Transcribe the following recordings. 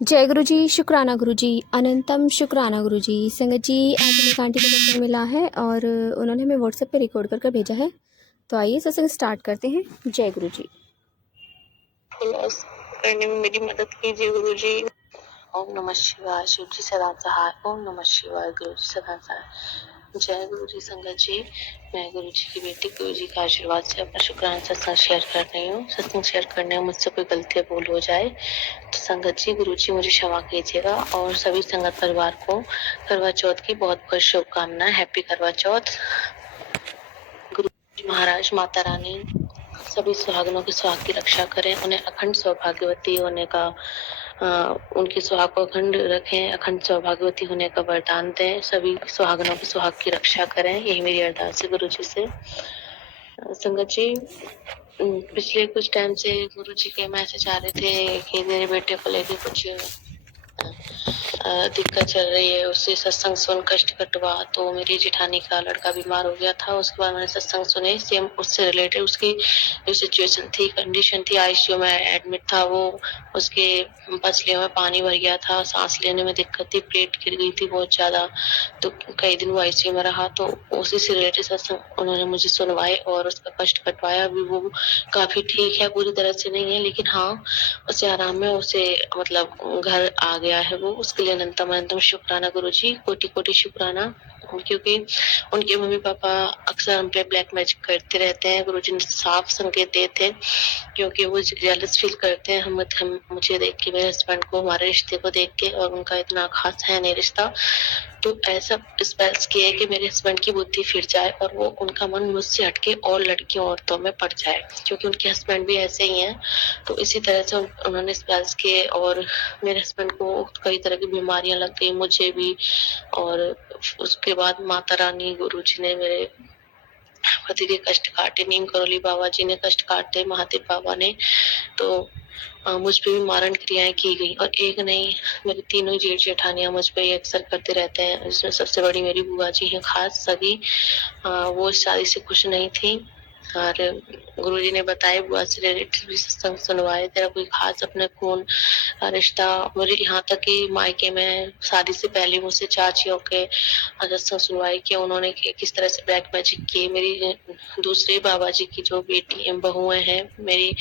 जय गुरु जी, शुक्राना गुरु जी, अनंतम शुक्राना गुरु जी। संगत जी, आज हमें एक आंटी का मैसेज मिला है और उन्होंने हमें व्हाट्सएप पे रिकॉर्ड कर भेजा है। तो आइए सत्संग स्टार्ट करते हैं। जय गुरु जी। लॉस करने में मेरी मदद कीजिए गुरु जी। ओम नमः शिवाय। शिव जी सदा सहाय। ओम नमः शिवाय। गुरु जी सदा सहाय। जय गुरु जी। संगत जी, मैं गुरु जी की बेटी गुरु जी का आशीर्वाद से अपना शुक्राना सत्संग शेयर कर रही हूँ। सत्संग शेयर करने में मुझसे कोई गलती भूल हो जाए तो संगत जी, गुरु जी मुझे क्षमा कीजिएगा। और सभी संगत परिवार को करवा चौथ की बहुत बहुत शुभकामनाएं। हैप्पी करवा चौथ। गुरु जी महाराज, माता रानी सभी सुहागनों के सुहाग की रक्षा करें, उन्हें अखंड सौभाग्यवती होने का उनके सुहाग को अखंड रखें, अखंड सौभाग्यवती होने का वरदान दें, सभी सुहागनों के सुहाग की रक्षा करें। यही मेरी अरदास है गुरु जी से। संगत जी, पिछले कुछ टाइम से गुरु जी के मैसेज आ रहे थे कि मेरे बेटे को लेके कुछ दिक्कत चल रही है, उससे सत्संग सुन कष्ट कटवा। तो मेरी जेठानी का लड़का बीमार हो गया था, उसके बाद मैंने सत्संग सुने, सेम उससे रिलेटेड उसकी जो सिचुएशन थी, कंडीशन थी, आईसीयू में एडमिट था वो, उसके पसलियों में पानी भर गया था, सांस लेने में दिक्कत थी, पेट गिर गई थी बहुत ज्यादा। तो कई दिन वो आईसीयू में रहा। तो उसी से रिलेटेड सत्संग उन्होंने मुझे सुनवाए और उसका कष्ट कटवाया। अभी वो काफी ठीक है, पूरी तरह से नहीं है, लेकिन हाँ उसे आराम में उसे मतलब घर आ गया है वो। उसके लिए अनंतम अनंतम शुक्राना गुरु जी, कोटि कोटि शुक्राना। क्योंकि उनके मम्मी पापा अक्सर हम पे ब्लैक मैजिक करते रहते हैं। गुरु जी ने साफ संकेत दिए थे, क्योंकि वो जेलस फील करते हैं हम मुझे देख के, मेरे हस्बैंड को, हमारे रिश्ते को देख के, और उनका इतना खास है नहीं रिश्ता। तो ऐसा स्पेल्स किए कि मेरे हस्बैंड की बुद्धि फिर जाए और वो उनका मन मुझसे हटके और लड़कियों औरतों में पड़ जाए, क्योंकि उनके हस्बैंड भी ऐसे ही हैं। तो इसी तरह से उन्होंने स्पेल्स किए और मेरे हस्बैंड को कई तरह की बीमारियां लग गई, मुझे भी। और उसके बाद माता रानी गुरु जी ने मेरे पति के कष्ट काटे, नीम करोली बाबा जी ने कष्ट काटे, महादेव बाबा ने। तो मुझ पे भी मारण क्रियाएं की गई, और एक नहीं, मेरे तीनों जेठ जेठानियां मुझ पे अक्सर करते रहते हैं। इसमें सबसे बड़ी मेरी बुआ जी हैं, खास सगी। वो इस शादी से खुश नहीं थी, और गुरुजी ने बताया, बुआ से रिलेटेड भी सत्संग सुनवाए, तेरा कोई खास अपने खून का रिश्ता। मुझे यहाँ तक कि मायके में शादी से पहले मुझसे चाचियों के सत्संग सुनवाई कि उन्होंने किस तरह से ब्लैक मैजिक किए। मेरी दूसरे बाबा जी की जो बेटी बहुएं हैं, मेरी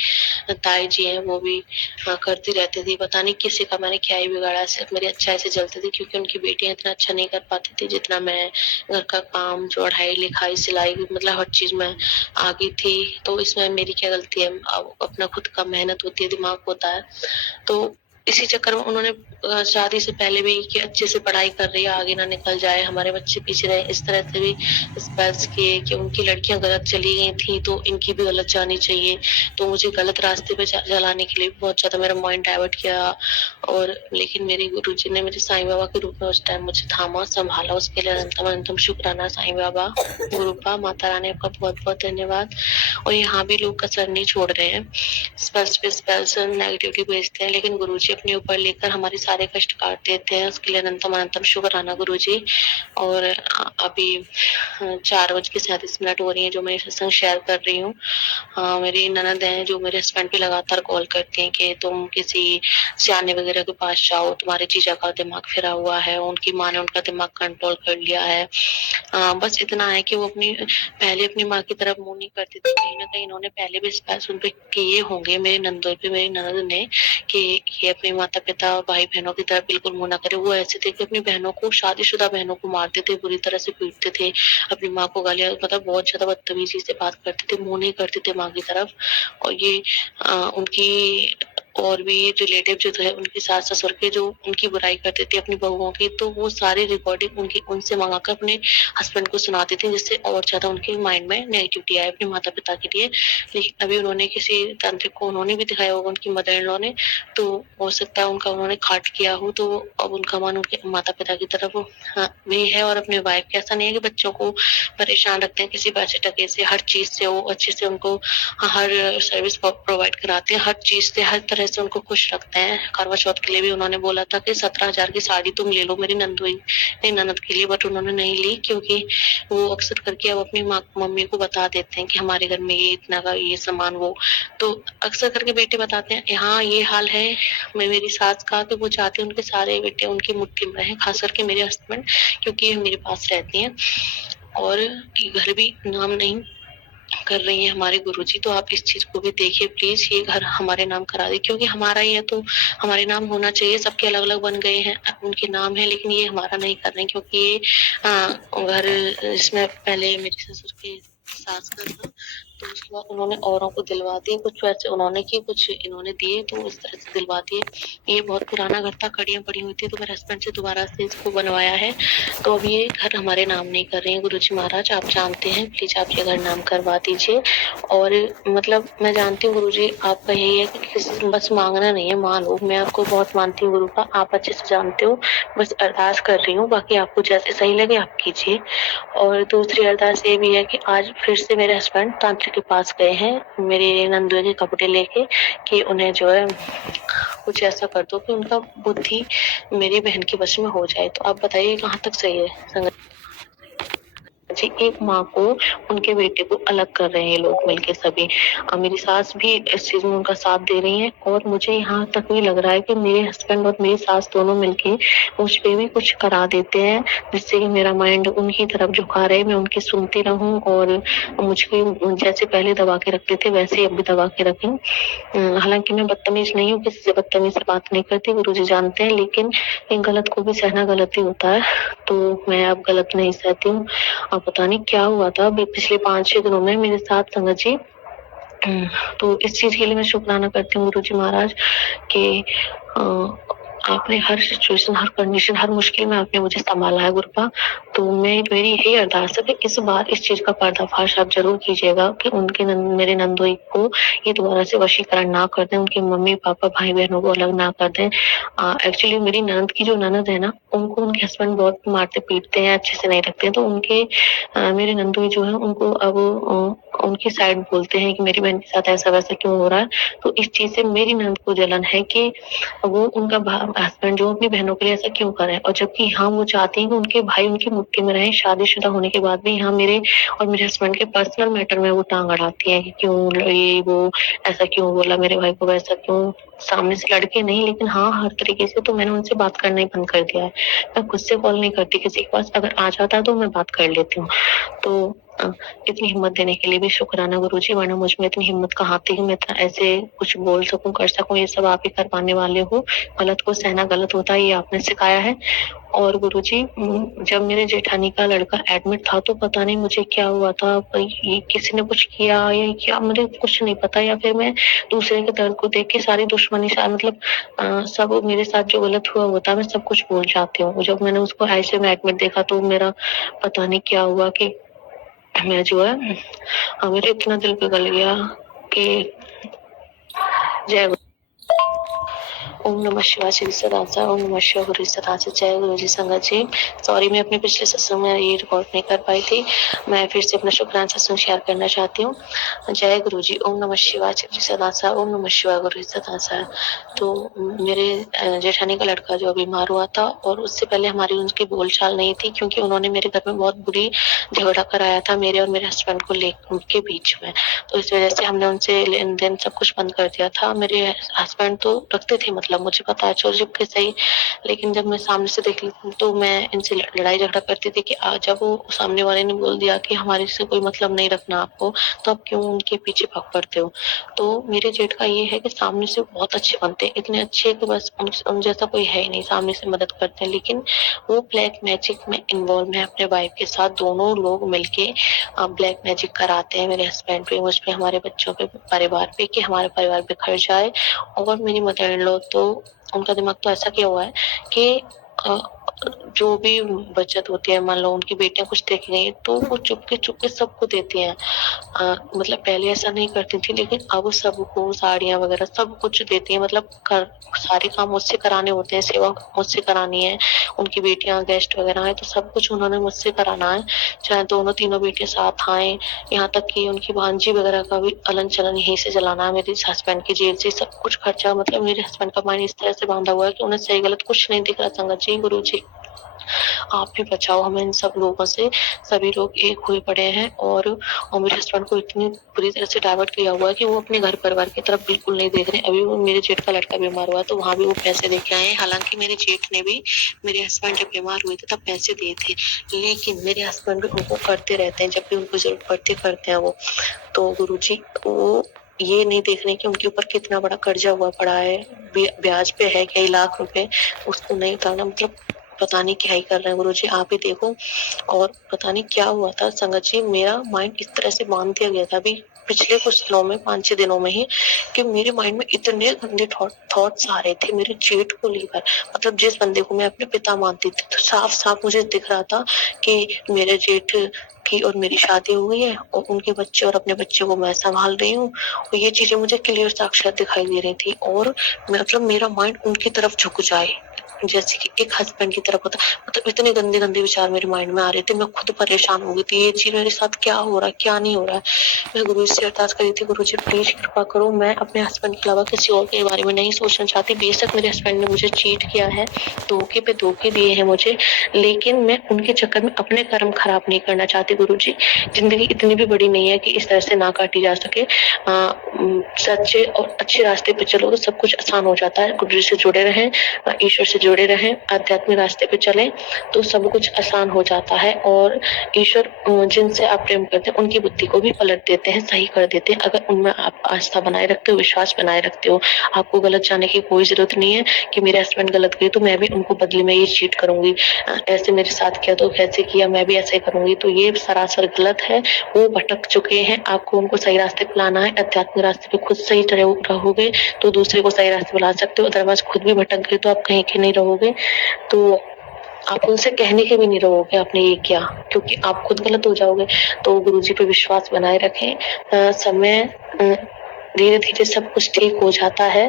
ताई जी हैं, वो भी करती रहती थी। पता नहीं किसी का मैंने क्या ही बिगाड़ा, सिर्फ मेरी अच्छाई से जलती थी, क्योंकि उनकी बेटियां इतना अच्छा नहीं कर पाती थी जितना मैं। घर का काम, पढ़ाई लिखाई, सिलाई, मतलब हर चीज में आगे थी। तो इसमें मेरी क्या गलती है? अपना खुद का मेहनत होती है, दिमाग होता है। तो इसी चक्कर में उन्होंने शादी से पहले भी कि अच्छे से पढ़ाई कर रही है, आगे ना निकल जाए, हमारे बच्चे पीछे रहे, इस तरह से भी स्पेल्स किए कि उनकी लड़कियां गलत चली गई थी तो इनकी भी गलत जानी चाहिए। तो मुझे गलत रास्ते पे चलाने के लिए बहुत ज्यादा मेरा माइंड डाइवर्ट किया। और लेकिन मेरे गुरु जी ने मेरे साईं बाबा के रूप में उस टाइम मुझे थामा, संभाला। उसके लिए अनंतम अनंतम शुक्राना साईं बाबा, गुरुपा, माता रानी, आपका बहुत बहुत धन्यवाद। और यहाँ भी लोग कसर नहीं छोड़ रहे हैं, स्पेल्स पे स्पेल्स नेगेटिविटी भेजते हैं, लेकिन गुरुजी अपने ऊपर लेकर हमारे सारे कष्ट काट देते हैं। उसके लिए अनंतम अनंतम शुक्राना गुरुजी। और अभी 4:37 हो रही है जो मैं सत्संग शेयर कर रही हूँ। मेरी ननद है जो मेरे हस्बैंड पे लगातार कॉल करती हैं कि तुम किसी सियाने वगैरह के पास जाओ, तुम्हारे जीजा का दिमाग फिरा हुआ है, उनकी माँ ने उनका दिमाग कंट्रोल कर लिया है। बस इतना है कि वो पहले अपनी माँ की तरफ मुंह नहीं करती थी, कहीं ना कहीं इन्होंने पहले भी स्पेस उन पे किए होंगे, मेरे नंदों पे, मेरी ननद ने, कि ये अपने माता पिता और भाई बहनों की तरफ बिल्कुल मुंह ना करे। वो ऐसे थे कि अपनी बहनों को, शादीशुदा बहनों को मारते थे, बुरी तरह से पीटते थे, अपनी माँ को गालियां, मतलब बहुत ज्यादा बदतमीजी से बात करते थे, मुंह नहीं करते थे माँ की तरफ। और ये उनकी और भी रिलेटिव जो थे, उनकी सास ससुर के, जो उनकी बुराई करते थे अपनी बहुओं की, तो वो सारी रिकॉर्डिंग उनकी उनसे मंगाकर अपने हस्बैंड को सुनाती थी, जिससे और ज्यादा उनके माइंड में नेगेटिविटी आए अपने माता पिता के लिए। लेकिन अभी उन्होंने किसी तांत्रिक को उन्होंने भी दिखाया होगा, उनकी मदर इन लॉ ने, तो हो सकता है उनका उन्होंने खाट किया हो, तो अब उनका मन उनके माता पिता की तरफ भी है। और अपने वाइफ के, ऐसा नहीं है कि बच्चों को परेशान रखते हैं किसी पैसे टके से, हर चीज से वो अच्छे से उनको हर सर्विस प्रोवाइड कराते हैं, हर चीज से, हर तरह तरह से उनको खुश रखते हैं। करवा चौथ के लिए भी उन्होंने बोला था कि 17,000 की साड़ी तुम ले लो मेरी ननद के लिए, बट उन्होंने नहीं ली, क्योंकि वो अक्सर करके अब अपनी मम्मी को बता देते हैं कि हमारे घर में ये इतना का ये सामान वो, तो अक्सर करके बेटे बताते हैं। यहाँ ये हाल है मेरी सास का कि वो चाहती है उनके सारे बेटे उनकी मुट्ठी में रहें, खास करके मेरे हस्बैंड, क्योंकि ये मेरे पास रहती हैं और घर भी नाम नहीं कर रही हैं हमारे गुरुजी। तो आप इस चीज को भी देखिए प्लीज, ये घर हमारे नाम करा दे, क्योंकि हमारा ही है तो हमारे नाम होना चाहिए। सबके अलग अलग बन गए हैं, उनके नाम है, लेकिन ये हमारा नहीं कर रहे हैं, क्योंकि ये घर इसमें पहले मेरे ससुर के सास का था, तो उसके बाद उन्होंने औरों को दिलवा दिए, कुछ वैसे उन्होंने किए, कुछ इन्होंने दिए, तो इस तरह से दिलवा दिए। ये बहुत पुराना घर था, कड़ियां पड़ी हुई थी, तो मेरे हस्बैंड से दोबारा से इसको बनवाया है। तो अब ये घर हमारे नाम नहीं कर रहे हैं गुरुजी महाराज, आप जानते हैं, प्लीज आप ये घर नाम करवा दीजिए। और मतलब मैं जानती हूँ गुरुजी आपका यही है कि किसी से बस मांगना नहीं है, मानो, मैं आपको बहुत मानती हूँ गुरु का, आप अच्छे से जानते हो, बस अरदास कर रही हूँ, बाकी आपको जैसे सही लगे आप कीजिए। और दूसरी अरदास ये भी है कि आज फिर से मेरे हस्बैंड तांत्रिक के पास गए हैं मेरे नंदुए के कपड़े लेके, कि उन्हें जो है कुछ ऐसा कर दो कि उनका बुद्धि मेरी बहन के वश में हो जाए। तो आप बताइए कहाँ तक सही है संगत जी। एक माँ को उनके बेटे को अलग कर रहे हैं ये लोग मिलके सभी। मेरी सास भी इस चीज में उनका साथ दे रही है, और मुझे यहाँ तक भी लग रहा है कि मेरे हस्बैंड और मेरी सास दोनों मिलके मुझ पे भी कुछ करा देते हैं, जिससे कि मेरा माइंड उनकी तरफ झुका रहे, मैं उनकी सुनती रहूं, और मुझको जैसे पहले दबा के रखते थे वैसे ही अब भी दबा के रखें। हालांकि मैं बदतमीज नहीं हूँ, किसी से बदतमीज से बात नहीं करती, गुरुजी जानते हैं, लेकिन इन गलत को भी सहना गलत ही होता है, तो मैं अब गलत नहीं सहती हूँ। अब पता नहीं क्या हुआ था अभी पिछले 5-6 दिनों में मेरे साथ संगत जी। तो इस चीज के लिए मैं शुक्राना करती हूँ गुरुजी महाराज कि आपने हर सिचुएशन, हर कंडीशन, हर मुश्किल में आपने मुझे संभाला है गुरुपा। तो मेरी यही अरदास है कि इस बार इस चीज का पर्दाफाश आप जरूर कीजिएगा कि मेरे नंदोई को ये दोबारा से वशीकरण ना कर दें, उनके मम्मी पापा भाई बहनों को अलग ना कर दें। एक्चुअली मेरी ननद की जो ननद है ना, उनको उनके हस्बैंड बहुत मारते पीटते हैं, अच्छे से नहीं रखते हैं, तो उनके मेरे नंदोई जो है उनको अब उनकी साइड बोलते हैं कि मेरी बहन के साथ ऐसा वैसा क्यों हो रहा है। तो इस चीज से मेरी ननद को जलन है कि वो उनका हस्बैंड जो अपनी बहनों के लिए ऐसा क्यों करे, और जबकि यहाँ वो चाहती है कि उनके भाई उनकी मुट्ठी में रहे, शादीशुदा होने के बाद भी यहाँ मेरे और मेरे हस्बैंड के पर्सनल मैटर में वो टांग अड़ाती है कि क्यों ये वो ऐसा क्यों बोला मेरे भाई को, वैसा क्यों, सामने से लड़के नहीं लेकिन हाँ हर तरीके से। तो मैंने उनसे बात करना ही बंद कर दिया है, मैं खुद से कॉल नहीं करती किसी के पास, अगर आ जाता है तो मैं बात कर लेती हूँ। तो इतनी हिम्मत देने के लिए भी शुक्राना गुरुजी, वरना मुझ में इतनी हिम्मत कहाँ थी कि मैं ऐसे कुछ बोल सकूं, कर सकूं, ये सब आप ही कर पाने वाले हो। गलत को सहना गलत होता है, ये आपने सिखाया है। और गुरुजी जब मेरे जेठानी का लड़का एडमिट था तो पता नहीं मुझे क्या हुआ था, ये किसी ने कुछ किया या क्या, मुझे कुछ नहीं पता, या फिर मैं दूसरे के दर्द को देख के सारी दुश्मनी मतलब सब मेरे साथ जो गलत हुआ होता है मैं सब कुछ भूल जाती हूँ। जब मैंने उसको आईसीयू में एडमिट देखा तो मेरा पता नहीं क्या हुआ कि मैं जो है मेरे इतना दिल पिघल गया कि जय ओम नमः शिवाय श्री सदाचा, ओम नमः शिवाय गुरु सदाचा, जय गुरु जी संगत जी। सॉरी मैं अपने पिछले सत्संग में ये रिकॉर्ड नहीं कर पाई थी, मैं फिर से अपना शुक्राना सत्संग शेयर करना चाहती हूँ। जय गुरु जी। ओम नमः शिवाय श्री सदाचा, ओम नमः शिवाय गुरु सदाचा। तो मेरे जेठानी का लड़का जो बीमार हुआ था, और उससे पहले हमारी उनकी बोलचाल नहीं थी, क्योंकि उन्होंने मेरे घर में बहुत बुरी झगड़ा कराया था मेरे और मेरे हस्बैंड को के बीच में। तो इस वजह से हमने उनसे लेन देन सब कुछ बंद कर दिया था। मेरे हस्बैंड तो रखते थे, मतलब मुझे पता है चोर छिप के सही, लेकिन जब मैं सामने से देखी तो मैं इनसे लड़ाई झगड़ा करती थी कि जब वो सामने वाले ने बोल दिया कि हमारे से कोई मतलब नहीं रखना आपको, तो आप क्यों उनके पीछे भाग पड़ते हो। तो मेरे जेठ का ये है कि सामने से बहुत अच्छे बनते हैं, इतने अच्छे कि बस उन जैसा कोई है ही नहीं, सामने से मदद करते हैं, लेकिन वो ब्लैक मैजिक में इन्वॉल्व है अपने वाइफ के साथ। दोनों लोग मिलके ब्लैक मैजिक कराते हैं मेरे हस्बैंड पे, मुझ पे, हमारे बच्चों पे, परिवार पे, कि हमारे परिवार बिखर जाए। और मेरी मदर इन लॉ तो उनका दिमाग तो ऐसा किया हुआ है कि जो भी बचत होती है, मान लो उनकी बेटियाँ कुछ देख गई तो वो चुपके सबको देती हैं। मतलब पहले ऐसा नहीं करती थी, लेकिन अब सबको साड़ियाँ वगैरह सब कुछ देती हैं। मतलब सारे काम मुझसे कराने होते हैं, सेवा मुझसे करानी है। उनकी बेटियाँ गेस्ट वगैरह आए तो सब कुछ उन्होंने मुझसे कराना है, चाहे दोनों तीनों बेटियाँ साथ आएँ। यहाँ तक कि उनकी भांजी वगैरह का भी हलन-चलन यहीं से चलाना है, मेरे हस्बैंड की जेब से सब कुछ खर्चा। मतलब मेरे हस्बैंड का माइंड इस तरह से बाँधा हुआ है कि उन्हें सही-गलत कुछ नहीं दिख रहा। संगत जी, गुरुजी, आप भी बचाओ हमें इन सब लोगों से। सभी लोग एक हुए पड़े हैं और मेरे हस्बैंड को इतनी बुरी तरह से डाइवर्ट किया हुआ है कि वो अपने घर परिवार की तरफ बिल्कुल नहीं देख रहे। अभी वो मेरे जेठ का लड़का बीमार हुआ तो वहाँ भी वो पैसे देके आए हैं। हालाँकि मेरे जेठ ने भी मेरे हस्बैंड जब बीमार हुए थे तब पैसे दिए थे, लेकिन मेरे हस्बैंड भी उनको करते रहते हैं, जब भी उनको ज़रूरत पड़ती है करते हैं वो। तो गुरुजी, वो ये नहीं देख रहे कि उनके ऊपर कितना बड़ा कर्जा हुआ पड़ा है, ब्याज पे है कई लाख रुपए, उसको नहीं उतारना। मतलब पता नहीं क्या ही कर रहे हैं गुरुजी, आप ही देखो। और पता नहीं क्या हुआ था संगत जी, मेरा माइंड इस तरह से बांध दिया गया था अभी पिछले कुछ दिनों में, 5-6 दिनों में ही, कि मेरे माइंड में इतने गंदे थॉट्स आ रहे थे मेरे जेठ को लेकर। मतलब जिस बंदे को मैं अपने पिता मानती थी, तो साफ-साफ मुझे दिख रहा था कि मेरे जेठ की और मेरी शादी हो गई है और उनके बच्चे और अपने बच्चे को मैं संभाल रही हूँ। और ये चीज़ें मुझे क्लियर साक्षात दिखाई दे रही थी और मतलब मेरा माइंड उनकी तरफ झुक जाए, जैसे कि एक हस्बैंड की तरफ होता। मतलब इतने गंदे विचार मेरे माइंड में आ रहे थे, मैं खुद परेशान हो गई थी, ये चीज मेरे साथ क्या हो रहा है क्या नहीं हो रहा है। मैं गुरु से अरदास करी थी, गुरु जी प्लीज कृपा करो, मैं अपने हस्बैंड के अलावा किसी और के बारे में नहीं सोचना चाहती। बेशक मेरे हस्बैंड ने मुझे चीट किया है, धोखे पे धोखे दिए हैं मुझे, लेकिन मैं उनके चक्कर में अपने कर्म खराब नहीं करना चाहती। गुरु जी, जिंदगी इतनी भी बड़ी नहीं है कि इस तरह से ना काटी जा सके। सच्चे और अच्छे रास्ते पे चलो तो सब कुछ आसान हो जाता है। गुरु जी से जुड़े रहें, ईश्वर से जुड़े रहें, आध्यात्मिक रास्ते पे चलें तो सब कुछ आसान हो जाता है। और ईश्वर जिनसे आप प्रेम करते हैं उनकी बुद्धि को भी पलट देते हैं, सही कर देते हैं, अगर उनमें आप आस्था बनाए रखते हो, विश्वास बनाए रखते हो। आपको गलत जाने की कोई जरूरत नहीं है कि मेरे हस्बैंड गलत गए तो मैं भी उनको बदले में ये चीट करूंगी, ऐसे मेरे साथ किया तो कैसे किया, मैं भी ऐसे करूंगी। तो ये सरासर गलत है। वो भटक चुके हैं, आपको उनको सही रास्ते पे लाना है। आध्यात्मिक रास्ते पे खुद सही रहोगे तो दूसरे को सही रास्ते पे ला सकते हो, अदरवाइज खुद भी भटक गए तो आप कहीं के नहीं रहोगे। तो आप उनसे कहने के भी नहीं रहोगे आपने ये किया, क्योंकि आप खुद गलत हो जाओगे। तो गुरुजी पे विश्वास बनाए रखें। समय धीरे-धीरे सब कुछ ठीक हो जाता है।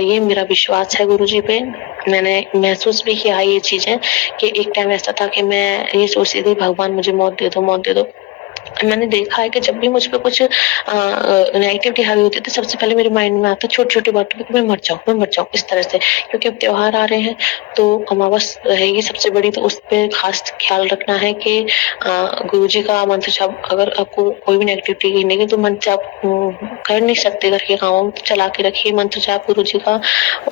ये मेरा विश्वास है गुरुजी पे। मैंने महसूस भी किया है ये चीजें कि एक टाइम ऐसा था कि मैं ये सोचती थी भगवान मुझे मौत दे दो, मौत दे दो। मैंने देखा है कि जब भी मुझ पे कुछ नेगेटिविटी हावी होती है तो सबसे पहले मेरे माइंड में आता है छोटी-छोटी बातों पे कि मैं मर जाऊँ इस तरह से। क्योंकि अब त्योहार आ रहे हैं तो अमावस रहेगी सबसे बड़ी, तो उस पे खास ख्याल रखना है कि गुरुजी का मंत्र जाप, अगर आपको कोई भी नेगेटिविटी गिनेगी तो मंत्र जाप कर नहीं सकते घर के कामों में, चला के रखिए मंत्र जाप गुरुजी का,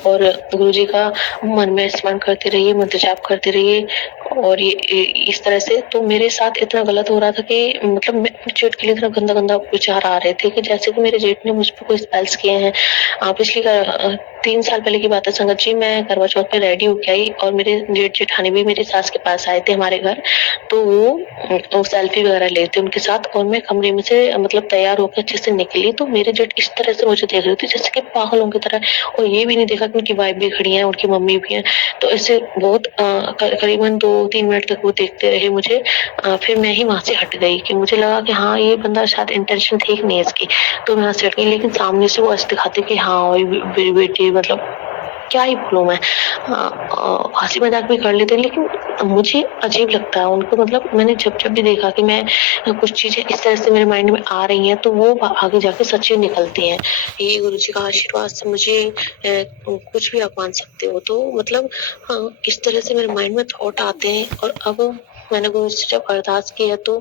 और गुरुजी का मन में स्मरण करते रहिए, मंत्र जाप करते रहिए। और ये इस तरह से तो मेरे साथ इतना गलत हो रहा था कि मतलब मेरे जेठ के लिए इतना गंदा विचार आ रहे थे कि जैसे कि मेरे जेठ ने मुझ पे कोई स्पेल्स किए हैं। पिछली 3 साल पहले की बात है संगत जी, मैं करवा चौथ पे रेडी होके आई और मेरे जेठ जेठानी भी मेरी सास के पास आए थे हमारे घर। तो वो सेल्फी वगैरह ले थे उनके साथ और मैं कमरे में से मतलब तैयार होकर अच्छे से निकली तो मेरे जेठ इस तरह से मुझे देख रहे थे जैसे कि पागलों की तरह, और ये भी नहीं देखा कि उनकी वाइफ भी खड़ी है, उनकी मम्मी भी है। तो ऐसे बहुत करीबन 2-3 मिनट तक वो देखते रहे मुझे। फिर मैं ही वहाँ से हट गई कि मुझे लगा कि हाँ ये बंदा शायद इंटेंशन ठीक नहीं है इसकी, तो मैं वहाँ से हट गई। लेकिन सामने से वो ऐसे दिखाते कि हाँ मेरी बेटी, मतलब क्या ही बोलूँ मैं, हंसी मजाक भी कर लेते हैं लेकिन मुझे अजीब लगता है उनको। मतलब मैंने जब भी देखा कि मैं कुछ चीजें इस तरह से मेरे माइंड में आ रही हैं तो वो आगे जाके सच्ची निकलती हैं। ये गुरु जी का आशीर्वाद से मुझे कुछ भी आप मान सकते हो। तो मतलब हाँ, इस तरह से मेरे माइंड में थॉट आते हैं। और अब मैंने गुरु से जब अरदास की है तो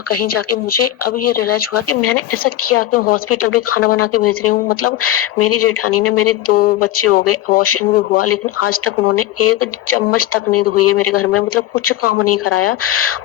कहीं जाके मुझे अब ये रियलाइज हुआ कि मैंने ऐसा किया कि हॉस्पिटल में खाना बना के भेज रही हूँ। मतलब मेरी जेठानी ने, मेरे 2 बच्चे हो गए, वॉशिंग भी हुआ, लेकिन आज तक उन्होंने एक चम्मच तक नहीं धोई है मेरे घर में, मतलब कुछ काम नहीं कराया।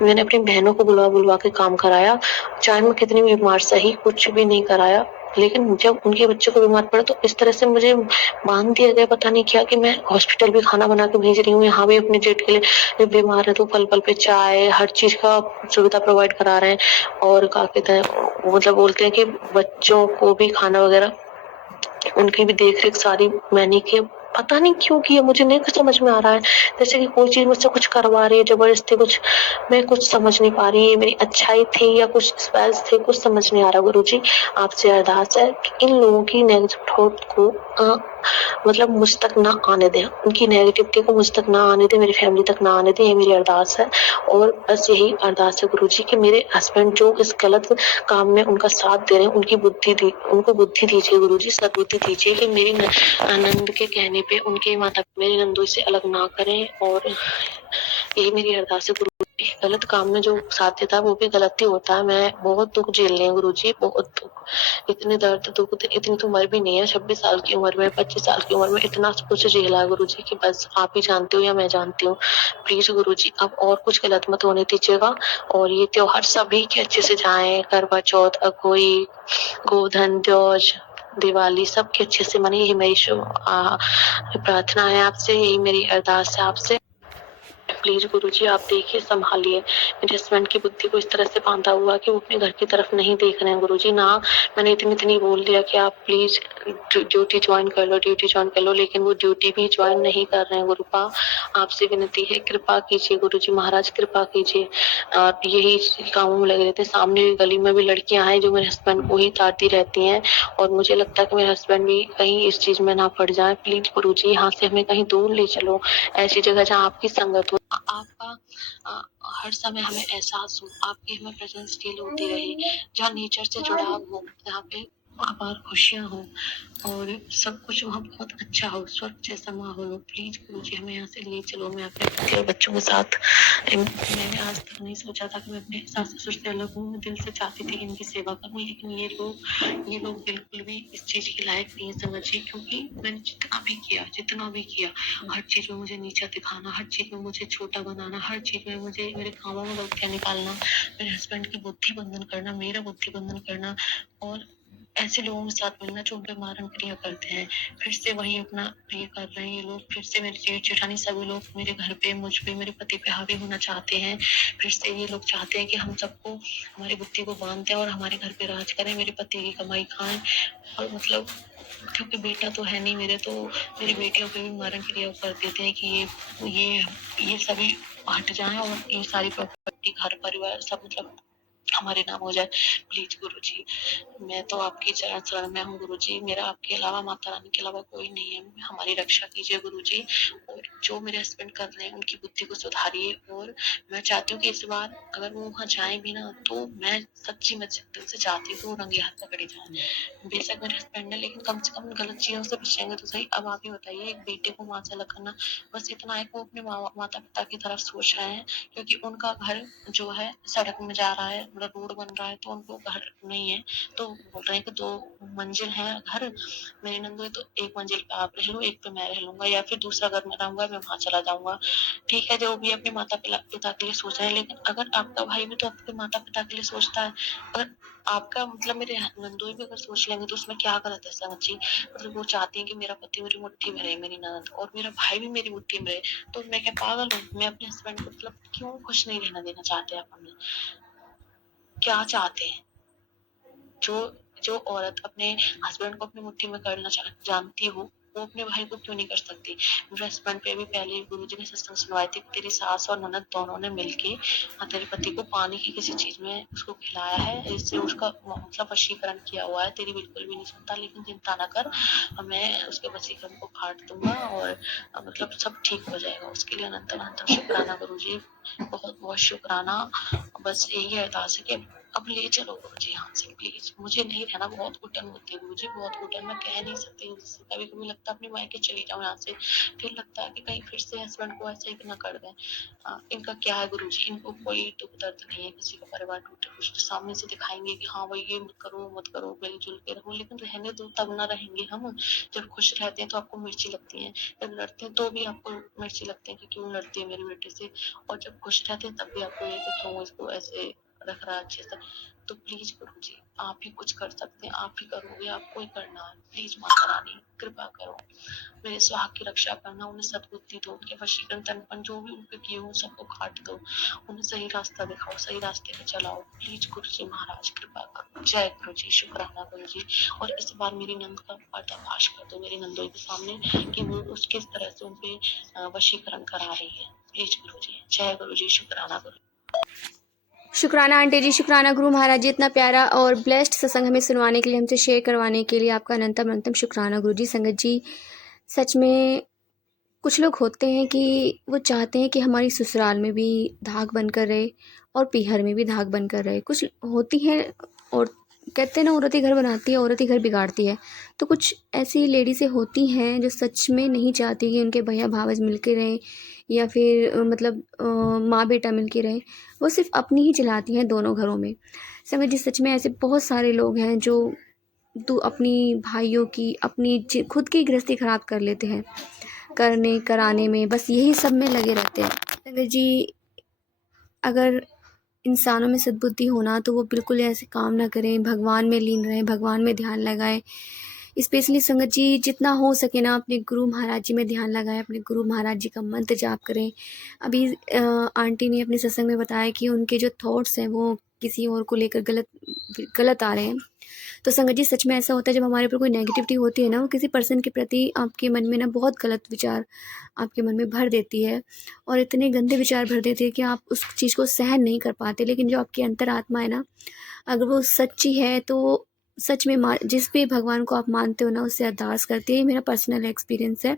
मैंने अपनी बहनों को बुलवा के काम कराया, चाहे मैं कितनी भी बीमार सही, कुछ भी नहीं कराया। लेकिन जब उनके बच्चे को बीमार पड़ा तो इस तरह से मुझे बांध दिया गया, पता नहीं क्या, कि मैं हॉस्पिटल भी खाना बना के भेज रही हूँ, यहाँ भी अपने जेठ के लिए बीमार है तो पल पे चाय, हर चीज का सुविधा प्रोवाइड करा रहे हैं। और क्या कहते हैं, मतलब बोलते हैं कि बच्चों को भी खाना वगैरह, उनकी भी देख रेख सारी मैंने की। पता नहीं क्यों किया, मुझे नहीं समझ में आ रहा है। जैसे कि कोई चीज़ मुझसे कुछ करवा रही है ज़बरदस्ती, कुछ मैं कुछ समझ नहीं पा रही। ये मेरी अच्छाई थी या कुछ स्पेल्स थे, कुछ समझ नहीं आ रहा। गुरुजी, आपसे अरदास है कि इन लोगों की नेगेटिव थॉट को मतलब मुझ तक ना आने दें, उनकी नेगेटिविटी को मुझ तक ना आने दें, मेरी फैमिली तक ना आने दें, ये मेरी अरदास है। और बस यही अरदास है गुरुजी कि मेरे हस्बैंड जो इस गलत काम में उनका साथ दे रहे हैं, उनको बुद्धि दीजिए गुरुजी, सद्बुद्धि दीजिए कि मेरी ननद के कहने पे उनके माता मेरी नंदोई से अलग ना करें। और यही मेरी अरदास है गुरुजी, गलत काम में जो साथ देता है वो भी गलत ही होता है। मैं बहुत दुख झेल रही हूँ गुरुजी, बहुत दुख, इतने दर्द दुख, इतनी तो उम्र भी नहीं है, 26 साल की उम्र में, 25 साल की उम्र में इतना कुछ झेला है गुरुजी कि बस आप ही जानते हो या मैं जानती हूँ। प्लीज गुरुजी अब और कुछ गलत मत होने दीजिएगा, और ये त्योहार सभी के अच्छे से जाए, करवा चौथ, अखोई, गोधन, जौज, दिवाली सबके अच्छे से मने, यही मेरी प्रार्थना है आपसे, यही मेरी अरदास है आपसे। प्लीज गुरुजी आप देखिए, संभालिए। मेरे हस्बैंड की बुद्धि को इस तरह से बांधा हुआ कि वो अपने घर की तरफ नहीं देख रहे हैं गुरुजी। ना मैंने इतनी बोल दिया कि आप प्लीज ड्यूटी ज्वाइन कर लो, लेकिन वो ड्यूटी भी ज्वाइन नहीं कर रहे हैं। गुरुपा आपसे विनती है, कृपा कीजिए गुरुजी महाराज, कृपा कीजिए। आप यही कामों में लगे रहते हैं। सामने गली में भी लड़कियां हैं जो मेरे हस्बैंड को ही ताड़ती रहती हैं, और मुझे लगता है कि मेरे हस्बैंड भी कहीं इस चीज में ना पड़ जाए। प्लीज गुरुजी यहाँ से हमें कहीं दूर ले चलो, ऐसी जगह जहाँ आपकी संगत हो, आपका हर समय हमें एहसास हो, आपकी हमें प्रेजेंस फील होती रहे, जहाँ नेचर से जुड़ाव हो, जहाँ पे अपार खुशियाँ हो, और सब कुछ वहाँ बहुत अच्छा हो, स्वर्ग जैसा माहौल हो। प्लीज गुरुजी हमें यहाँ से ले चलो। मैं अपने पति और बच्चों के साथ, मैंने आज तक नहीं सोचा था कि मैं अपने सास ससुर से अलग हूँ। मैं दिल से चाहती थी कि इनकी सेवा करूँ, लेकिन ये लोग बिल्कुल भी इस चीज के लायक नहीं है, समझिए। क्योंकि मैंने जितना भी किया, हर चीज में मुझे नीचा दिखाना, हर चीज में मुझे छोटा बनाना, हर चीज में मुझे मेरे कामों में गलतियां निकालना, मेरे हस्बैंड की बुद्धि बंधन करना, मेरा बुद्धि बंधन करना, और ऐसे लोगों के साथ मिलना जो उन पे मारण क्रिया करते हैं। फिर से वही अपना ये कर रहे हैं ये लोग, फिर से मेरे जेठ जेठानी सभी लोग मेरे घर पे, मुझ पे, मेरे पति पे हावी होना चाहते हैं। फिर से ये लोग चाहते हैं कि हम सबको, हमारी बुद्धि को बांध दें और हमारे घर पे राज करें, मेरे पति की कमाई खाएं। और मतलब क्योंकि बेटा तो है नहीं मेरे, तो मेरी बेटियों पे भी मारण क्रिया कर देते हैं कि ये सभी हट जाएं और ये सारी प्रॉपर्टी, घर परिवार सब मतलब हमारे नाम हो जाए। प्लीज गुरुजी, मैं तो आपकी चरण शरण में हूँ गुरुजी, मेरा आपके अलावा, माता रानी के अलावा कोई नहीं है। हमारी रक्षा कीजिए गुरुजी, और जो मेरे हस्बैंड कर रहे हैं उनकी बुद्धि को सुधारिए। और मैं चाहती हूँ कि इस बार अगर वो वहाँ जाए भी ना, तो मैं सच्ची में दिल से चाहती हूँ कि वो रंगे हाथ पकड़े जाए। बेशक मेरे हस्बैंड है, लेकिन कम से कम गलत चीजों से बचेंगे तो सही। अब आप ही बताइए, एक बेटे को माँ से अलग करना, बस इतना है कि वो अपने माता पिता की तरफ सोच रहे हैं, क्योंकि उनका घर जो है सड़क में जा रहा है, मतलब रोड बन रहा है, तो उनको घर नहीं है, तो बोल रहे हैं कि 2 मंजिल है घर, मेरी नंदोई, तो एक मंजिल पे आप रह लो, एक पे मैं रह लूंगा, या फिर दूसरा घर में रहूंगा, मैं वहां चला जाऊंगा। ठीक है, जो भी अपने माता पिता के लिए सोच रहे हैं, लेकिन अगर आपका भाई भी तो आपके माता पिता के लिए सोचता है, अगर आपका मतलब मेरे नंदोई भी अगर सोच लेंगे तो उसमें क्या गलत है, समझिए। मतलब वो चाहती है कि मेरा पति मेरी मुट्ठी में रहे, मेरी ननद, और मेरा भाई भी मेरी मुट्ठी में रहे। तो मैं क्या पागल हूँ? मैं अपने हस्बैंड को मतलब क्यों खुश नहीं रहना देना चाहते? आप हमें क्या चाहते हैं? जो जो औरत अपने हस्बैंड को अपनी मुट्ठी में करना जानती हो, वो अपने भाई को क्यों नहीं कर सकती? मेरे हस्बैंड पे भी पहले गुरुजी ने सत्संग सुनवाई थी, तेरी सास और ननद दोनों ने मिलके तेरे पति को पानी की किसी चीज में उसको खिलाया है, इससे उसका मतलब वशीकरण किया हुआ है। तेरी बिल्कुल भी नहीं सुनता, लेकिन चिंता न कर, मैं उसके वशीकरण को काट दूंगा, और मतलब सब ठीक हो जाएगा। उसके लिए अनंत अनंत शुक्राना गुरुजी, बहुत बहुत शुक्राना। बस यही अरदास है कि अब ले चलो गुरुजी यहाँ से, प्लीज। मुझे नहीं रहना, बहुत घुटन होती है गुरुजी, बहुत घुटन, मैं कह नहीं सकती जिससे। कभी कभी लगता है अपनी मायके चली जाऊं यहाँ से, फिर लगता है कि कहीं फिर से हस्बैंड को ऐसा ही ना कर दें। इनका क्या है गुरुजी, इनको कोई दुख दर्द नहीं है, किसी का परिवार टूटे कुछ तो सामने से दिखाएंगे कि हाँ भाई ये मत करो, मिलजुल के रहो, लेकिन रहने दो, तब ना रहेंगे हम। जब खुश रहते हैं तो आपको मिर्ची लगती है, जब लड़ते हैं तो भी आपको मिर्ची लगते हैं कि क्यों लड़ती है मेरे बेटे से, और जब खुश रहते हैं तब भी आपको ये कि क्यों इसको ऐसे रख रहा है अच्छे से। तो प्लीज गुरु जी आप ही कुछ कर सकते हैं, आप ही करोगे, आपको ही करना है। प्लीज माता रानी कृपा करो, मेरे सुहाग की रक्षा करना, उन्हें सद्बुद्धि दो, उनके वशीकरण तनपन जो भी उनके किए हो सबको काट दो, उन्हें सही रास्ता दिखाओ, सही रास्ते पे चलाओ। प्लीज गुरु जी महाराज कृपा करो। जय गुरु जी, शुक्राना गुरु जी। और इस बार मेरी नंद का पर्दाफाश कर दो मेरे नंदोई के सामने कि वो उस किस तरह से उनपे वशीकरण करा रही है। प्लीज गुरु जी। जय गुरु जी, शुक्राना गुरु। शुक्राना आंटी जी, शुक्राना गुरु महाराज जी, इतना प्यारा और ब्लेस्ड सत्संग हमें सुनवाने के लिए, हमसे शेयर करवाने के लिए आपका अनंतम अनंतम शुक्राना गुरु जी। संगत जी, सच में कुछ लोग होते हैं कि वो चाहते हैं कि हमारी ससुराल में भी धाक बनकर रहे और पीहर में भी धाक बनकर रहे। कुछ होती हैं और कहते हैं ना, औरत ही घर बनाती है, औरत ही घर बिगाड़ती है। तो कुछ ऐसी लेडीज़ें होती हैं जो सच में नहीं चाहती कि उनके भैया भावज मिल के रहें या फिर मतलब माँ बेटा मिल के रहें। वो सिर्फ अपनी ही चलाती हैं दोनों घरों में। संगत जी, सच में ऐसे बहुत सारे लोग हैं जो तो अपनी भाइयों की, अपनी खुद की गृहस्थी ख़राब कर लेते हैं करने कराने में, बस यही सब में लगे रहते हैं। संगत जी, अगर इंसानों में सद्बुद्धि होना तो वो बिल्कुल ऐसे काम ना करें, भगवान में लीन रहें, भगवान में ध्यान लगाएं। स्पेशली संगत जी, जितना हो सके ना अपने गुरु महाराज जी में ध्यान लगाएं, अपने गुरु महाराज जी का मंत्र जाप करें। अभी आंटी ने अपने सत्संग में बताया कि उनके जो थॉट्स हैं वो किसी और को लेकर गलत आ रहे हैं। तो संगत जी, सच में ऐसा होता है जब हमारे ऊपर कोई नेगेटिविटी होती है ना, वो किसी पर्सन के प्रति आपके मन में ना बहुत गलत विचार आपके मन में भर देती है और इतने गंदे विचार भर देती है कि आप उस चीज़ को सहन नहीं कर पाते। लेकिन जो आपकी अंतरात्मा है ना, अगर वो सच्ची है तो सच में जिस भी भगवान को आप मानते हो ना, उससे अरदास करती है। मेरा पर्सनल एक्सपीरियंस है,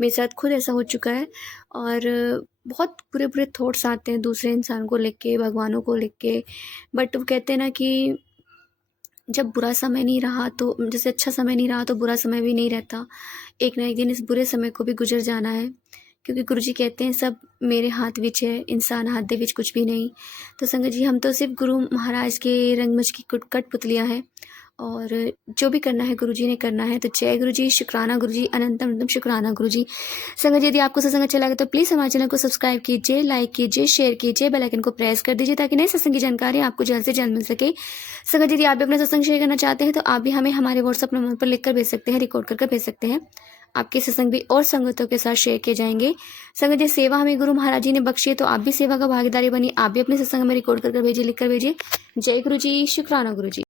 मेरे साथ खुद ऐसा हो चुका है। और बहुत बुरे बुरे थॉट्स आते हैं दूसरे इंसान को लेके, भगवानों को लेके। बट वो कहते हैं ना कि जब बुरा समय नहीं रहा तो, जैसे अच्छा समय नहीं रहा तो बुरा समय भी नहीं रहता। एक ना एक दिन इस बुरे समय को भी गुजर जाना है, क्योंकि गुरुजी कहते हैं सब मेरे हाथ विच है, इंसान हाथ दे विच कुछ भी नहीं। तो संगत जी, हम तो सिर्फ गुरु महाराज के रंगमंच की कठपुतलियाँ हैं और जो भी करना है गुरुजी ने करना है। तो जय गुरु जी, शुक्राना गुरु जी, अनंतम अनंतम शुक्राना गुरु जी। संगत जी, यदि आपको सत्संग अच्छा लगे तो प्लीज़ हमारे चैनल को सब्सक्राइब कीजिए, लाइक कीजिए, शेयर कीजिए, बेल आइकन को प्रेस कर दीजिए ताकि नए सत्संग की जानकारी आपको जल्द से जल्द मिल सके। संगत जी, यदि आप भी अपना सत्संग शेयर करना चाहते हैं तो आप भी हमें हमारे व्हाट्सअप नंबर पर लिख कर भेज सकते हैं, रिकॉर्ड करके भेज सकते हैं। आपके सत्संग भी और संगतों के साथ शेयर किए जाएंगे। संगत जी, सेवा हमें गुरु महाराज जी ने बख्शी है तो आप भी सेवा का भागीदारी बनिए, आप भी अपने सत्संग में रिकॉर्ड करके भेजिए, लिख कर भेजिए। जय गुरु जी, शुक्राना गुरु जी।